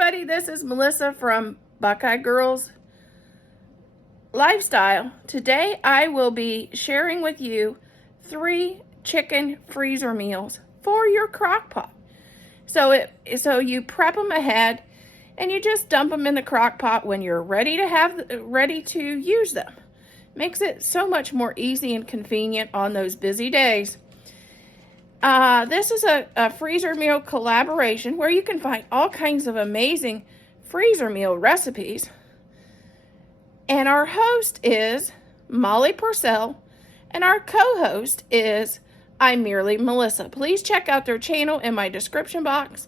everybody, this is Melissa from Buckeye Girls Lifestyle. Today I will be sharing with you 3 chicken freezer meals for your crock pot. So you prep them ahead and you just dump them in the crock pot when you're ready to use them. Makes it so much more easy and convenient on those busy days. This is a freezer meal collaboration where you can find all kinds of amazing freezer meal recipes. And our host is Molly Purcell, and our co-host is I'm Merely Melissa. Please check out their channel in my description box.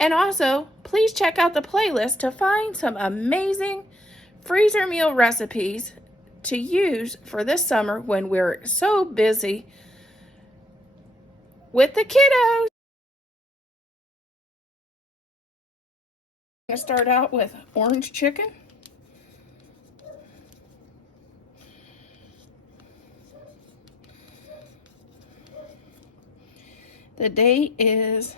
And also, please check out the playlist to find some amazing freezer meal recipes to use for this summer when we're so busy with the kiddos. I'm going to start out with orange chicken. The date is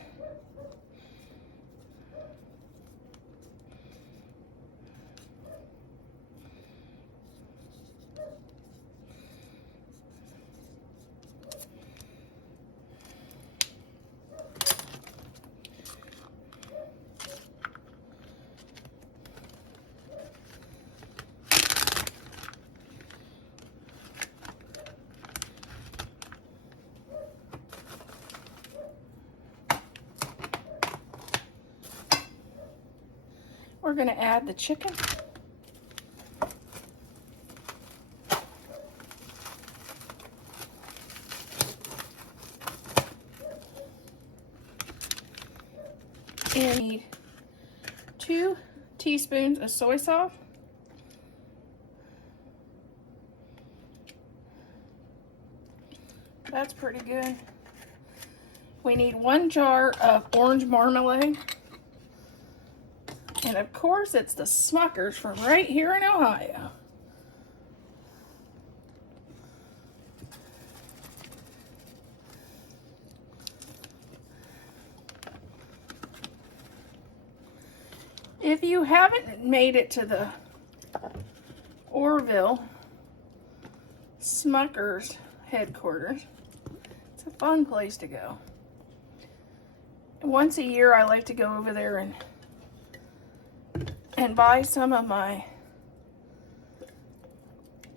we're going to add the chicken. And need 2 teaspoons of soy sauce. That's pretty good. We need 1 jar of orange marmalade. And of course, it's the Smuckers from right here in Ohio. If you haven't made it to the Orville Smuckers headquarters, it's a fun place to go. Once a year, I like to go over there and buy some of my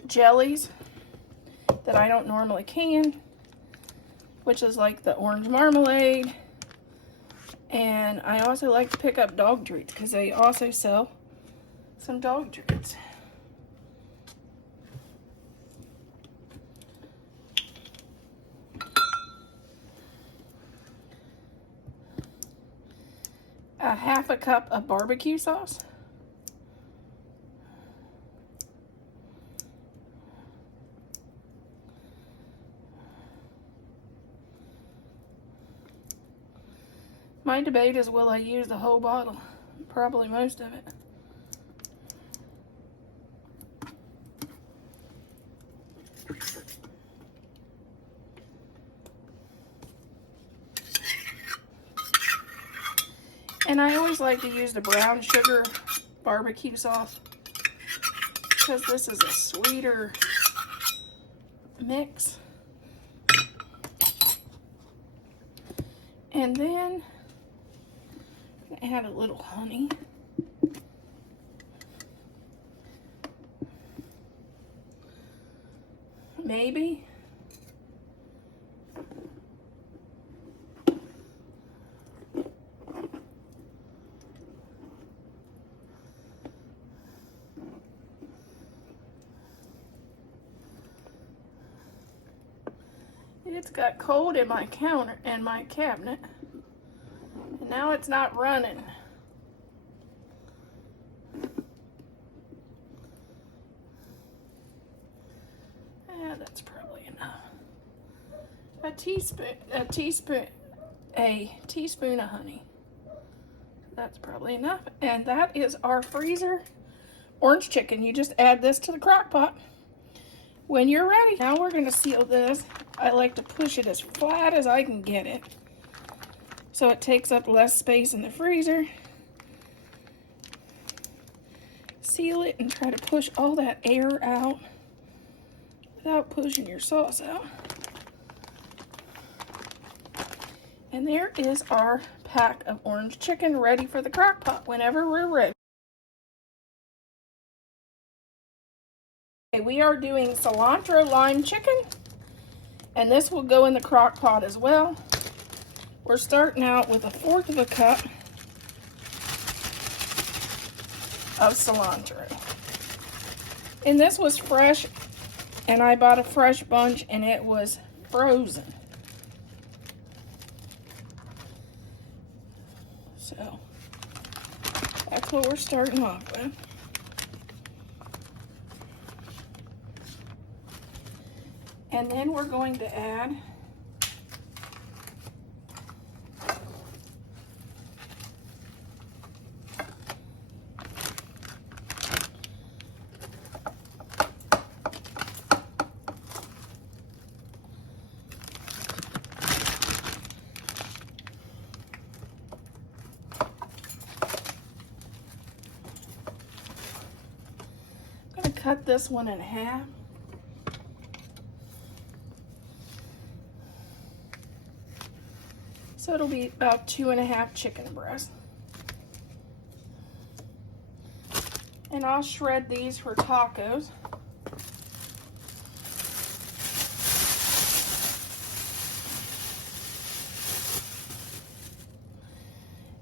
jellies that I don't normally can, which is like the orange marmalade. And I also like to pick up dog treats because they also sell some dog treats. A half a cup of barbecue sauce. My debate is, will I use the whole bottle? Probably most of it. And I always like to use the brown sugar barbecue sauce because this is a sweeter mix. And then add a little honey. Maybe. It's got cold in my counter and my cabinet. And now it's not running. That's probably enough. A teaspoon of honey. That's probably enough. And that is our freezer orange chicken. You just add this to the crock pot when you're ready. Now we're going to seal this. I like to push it as flat as I can get it so it takes up less space in the freezer. seal it and try to push all that air out without pushing your sauce out. And there is our pack of orange chicken ready for the crock pot whenever we're ready. Okay, we are doing cilantro lime chicken, and this will go in the crock pot as well. We're starting out with 1/4 of a cup of cilantro. And this was fresh, and I bought a fresh bunch, and it was frozen. So that's what we're starting off with. And then we're going to add cut this one in half. So it'll be about 2½ chicken breasts. And I'll shred these for tacos.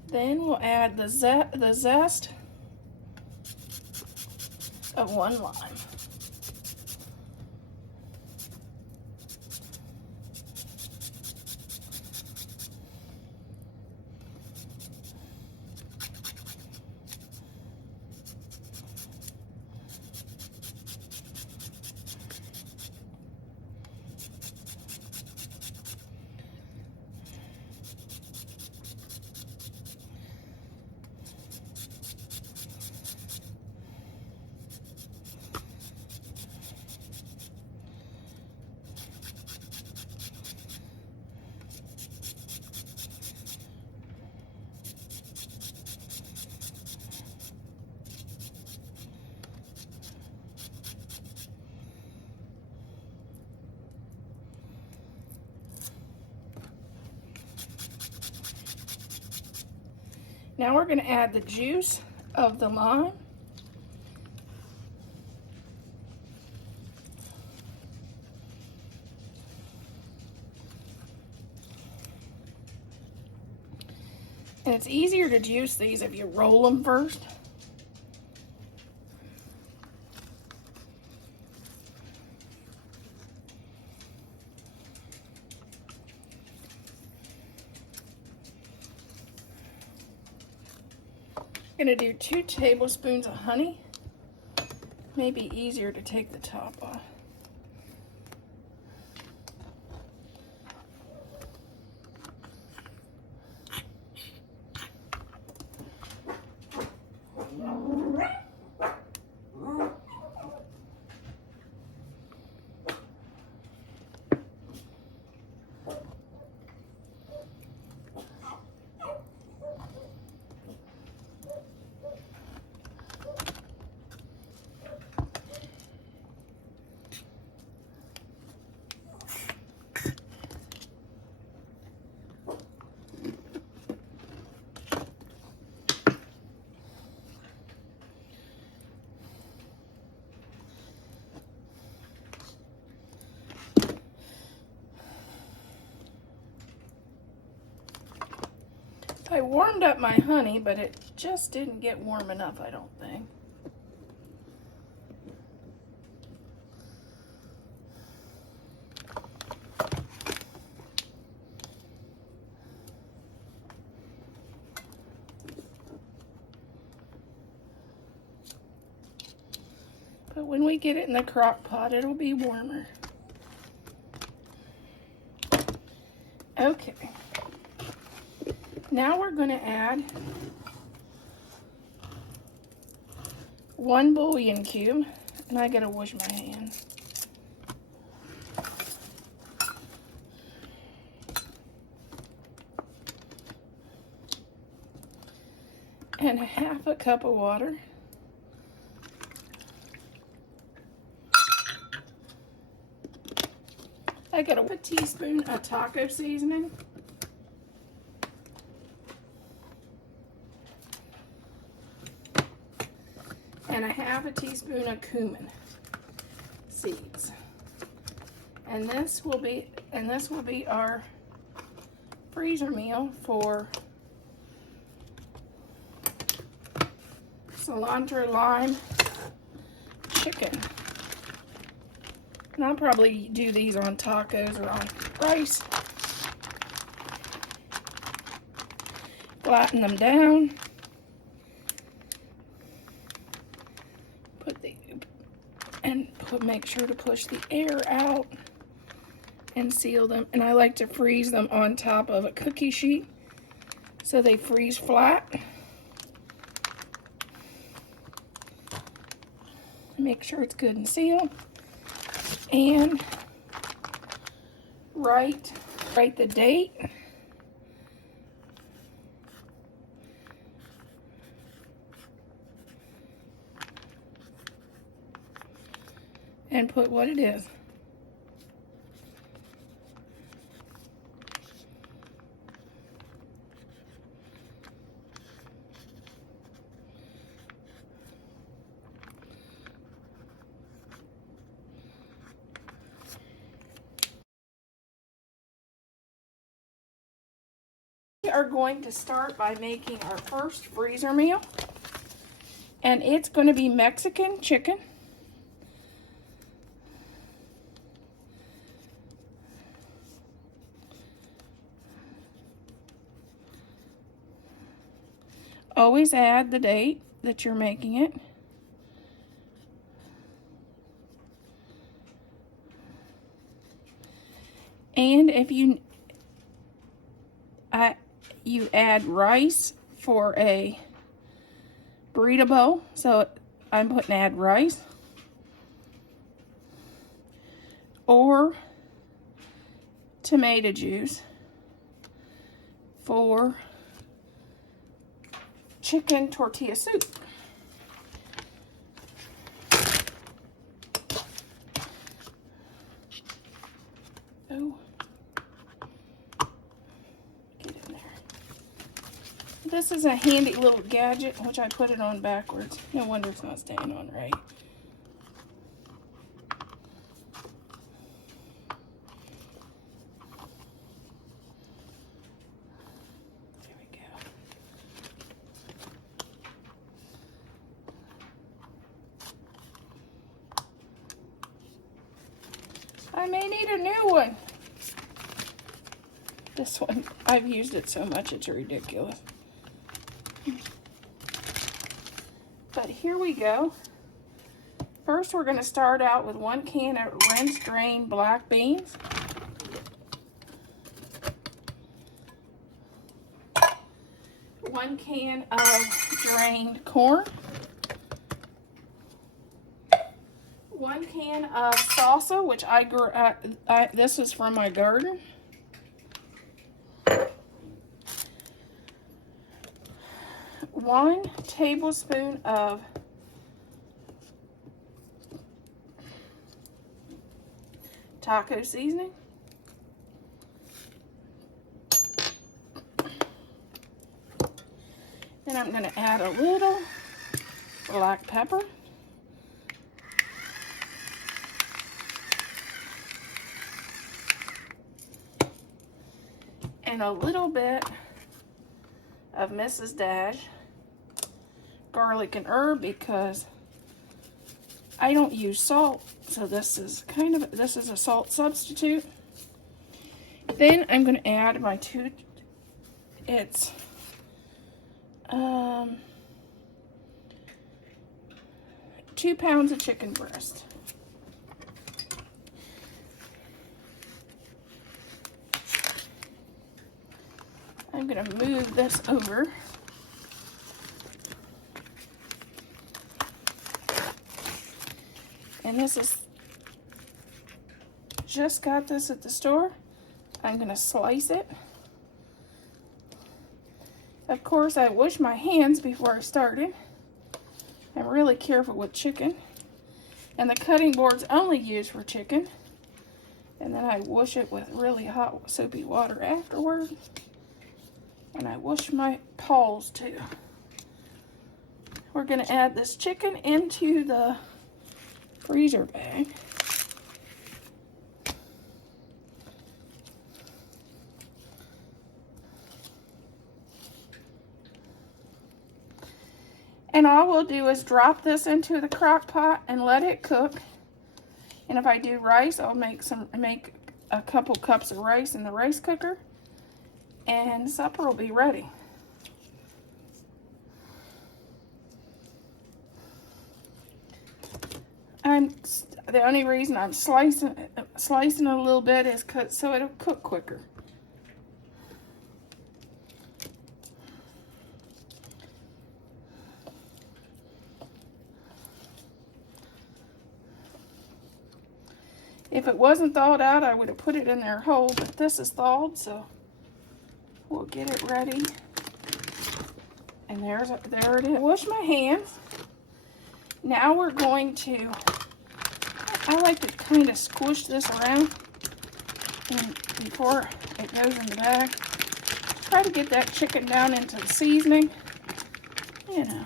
Then we'll add the zest of 1 lime. Now we're going to add the juice of the lime. And it's easier to juice these if you roll them first. I'm going to do 2 tablespoons of honey. Maybe easier to take the top off. I warmed up my honey, but it just didn't get warm enough, I don't think. But when we get it in the crock pot, it'll be warmer. Okay. Now we're going to add 1 bouillon cube, and I gotta wash my hands. And 1/2 cup of water. I got a teaspoon of taco seasoning. And a half a teaspoon of cumin seeds. And this will be our freezer meal for cilantro lime chicken. And I'll probably do these on tacos or on rice. Flatten them down. Make sure to push the air out and seal them. And I like to freeze them on top of a cookie sheet so they freeze flat. Make sure it's good and sealed. And write the date. And put what it is. We are going to start by making our first freezer meal. And it's going to be Mexican chicken. Always add the date that you're making it. And if you add rice for a burrito bowl, so I'm putting add rice, or tomato juice for chicken tortilla soup. Oh, get in there. This is a handy little gadget, which I put it on backwards. No wonder it's not staying on right. I may need a new one. This one, I've used it so much, it's ridiculous. But here we go. First, we're going to start out with 1 can of rinsed, drained black beans. One can of drained corn. 1 can of salsa, which I grew. This is from my garden. 1 tablespoon of taco seasoning. Then I'm going to add a little black pepper. And a little bit of Mrs. Dash garlic and herb, because I don't use salt, so this is a salt substitute. Then I'm going to add my 2 pounds of chicken breast. I'm going to move this over. And this is, just got this at the store. I'm going to slice it. Of course, I wash my hands before I started. I'm really careful with chicken. And the cutting board's only used for chicken. And then I wash it with really hot soapy water afterward. And I wash my paws too. We're gonna add this chicken into the freezer bag. And all we'll do is drop this into the crock pot and let it cook. And if I do rice, I'll make a couple cups of rice in the rice cooker, and supper will be ready. The only reason I'm slicing it a little bit is so it'll cook quicker. If it wasn't thawed out, I would have put it in there whole, but this is thawed, so we'll get it ready. And there it is. Wash my hands. Now we're going to, I like to kind of squish this around before it goes in the bag. Try to get that chicken down into the seasoning. You know,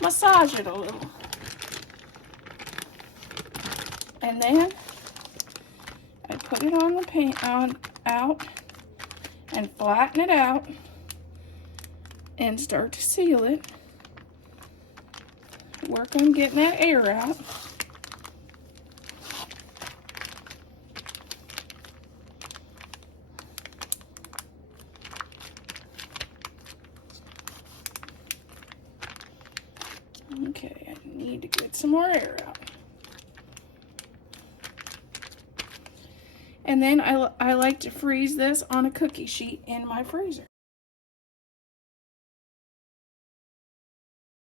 massage it a little. And then I put it on the pan out and flatten it out and start to seal it. Work on getting that air out. Okay, I need to get some more air out. And then I like to freeze this on a cookie sheet in my freezer.